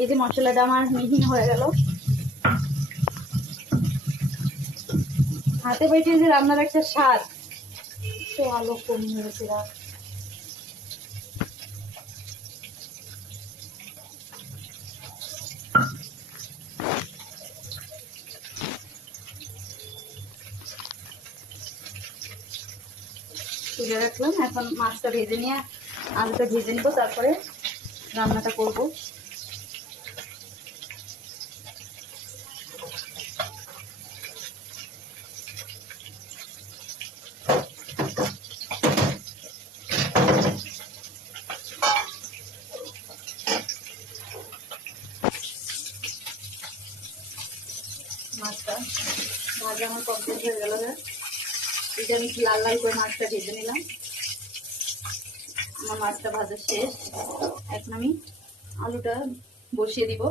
এই যে মশলাটা আমার মিহি হয়ে গেল। হাতে বেটে যে রান্নার একটা স্বাদ, তো আলো কম হয়েছে। তুলে রাখলাম, এখন মাছটা ভেজে নিয়ে আলুটা ভেজে নেবো, তারপরে রান্নাটা করব। মাছটা ভাজা আমার কমপ্লিট হয়ে গেল। এটা আমি লাল লাল করে মাছটা ভেজে নিলাম। আমার মাছটা ভাজা শেষ। এখন আমি আলুটা বসিয়ে দিব।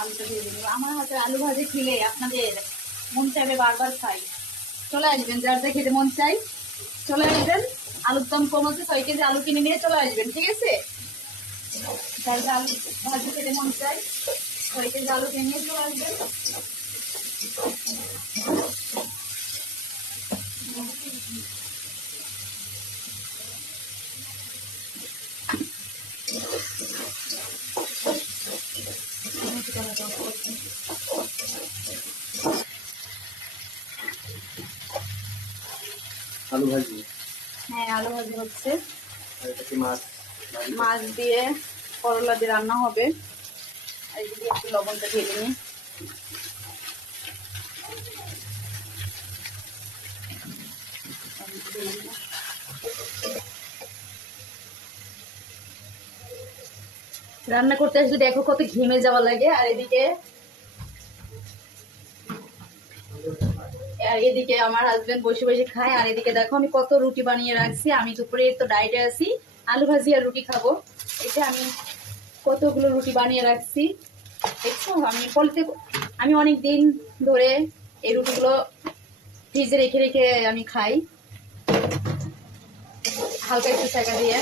আলুটা ভেজে দিব। আমার হাতে আলু ভাজে খেলে আপনাদের মন চাইবে বারবার খাই। চলে আসবেন, যার যা খেতে মন চাই চলে আসবেন। আলুর দাম কম আছে, 6 কেজি আলু কিনে নিয়ে চলে আসবেন, ঠিক আছে? যার যা আলু ভাজি খেতে মন চাই 6 কেজি আলু কিনে নিয়ে চলে আসবেন। আলু ভাজি, হ্যাঁ আলু ভাজি হচ্ছে। আর এটা কি মাছ? মাছ দিয়ে করলা দিয়ে রান্না হবে। আর এদিকে একটু লবণটা ঢেলে নিই। রান্না করতে আসলে দেখো কত ঘেমে যাওয়া লাগে। আর এদিকে আমার হাজবেন্ড বসে বসে খায়। আর এদিকে দেখো আমি কত রুটি বানিয়ে রাখছি। আমি দুপুরে তো ডায়েটে আছি, আলু ভাজি আর রুটি খাবো। এটা আমি কতগুলো রুটি বানিয়ে রাখছি দেখছো। আমি অনেক দিন ধরে এই রুটিগুলো ফ্রিজে রেখে রেখে আমি খাই, হালকা একটু সেকা দিয়ে।